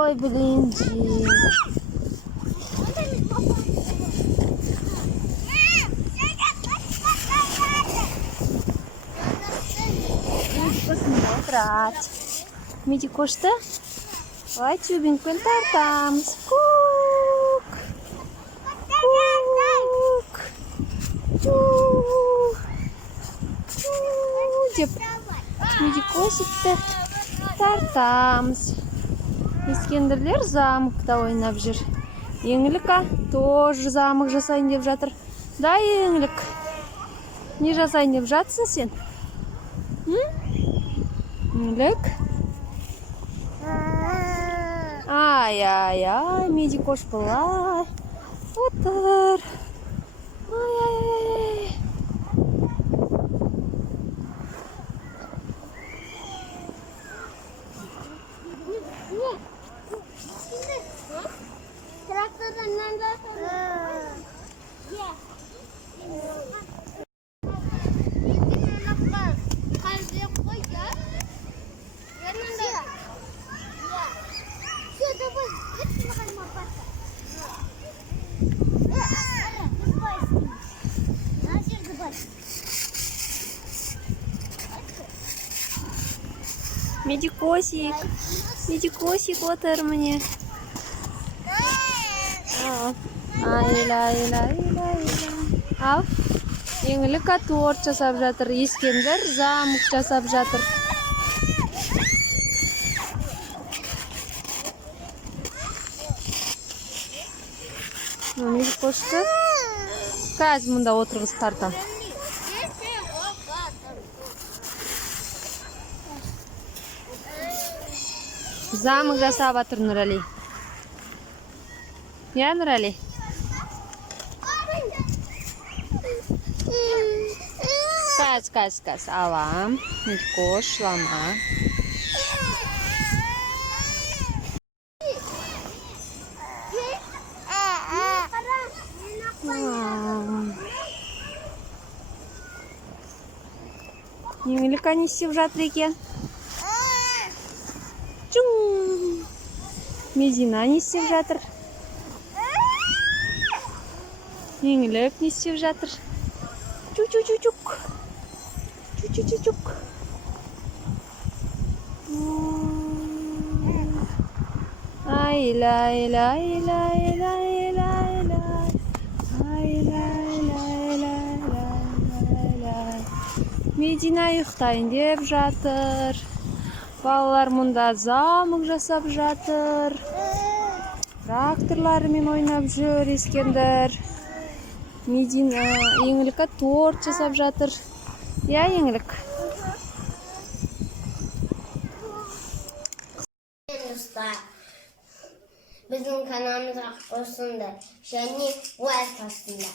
Ой, birinci. Брать. Миди кошта. Ой, тюбинку тартамс. Кук. Кук. Чук. Деп. Миди кошта тартамс. Ескендірлер замықта ойнап жүр. Еңлік тоже замық жасайын деп жатыр. Да, Еңлік. Не жасайын деп жатсың сен? Еңлік? Ай, Меди кош былай. Отыр. Ай. Медикосик, отыр міне. Айла. Ал, Еңлік торт жасап жатыр. Ескендір замық жасап жатыр. Медикошты қазір мұнда отырғыз тартам. Замық жасап атыр Нұрали. Я, Нұрали? Каз. Алам. Медикош, лама. Еңлік не істеп жатыр екен? Медина не істеп жатыр? Еңлік не істеп жатыр? Чук. Айла. Медина ұйықтайын деп жатыр. Балалар мұнда замық жасап жатыр. Тракторларымен ойнап жүр Ескендір. Медина Еңлік торт жасап жатыр. Я, Еңлік? Біздің каналымызға қосыңдар және лайк басыңдар.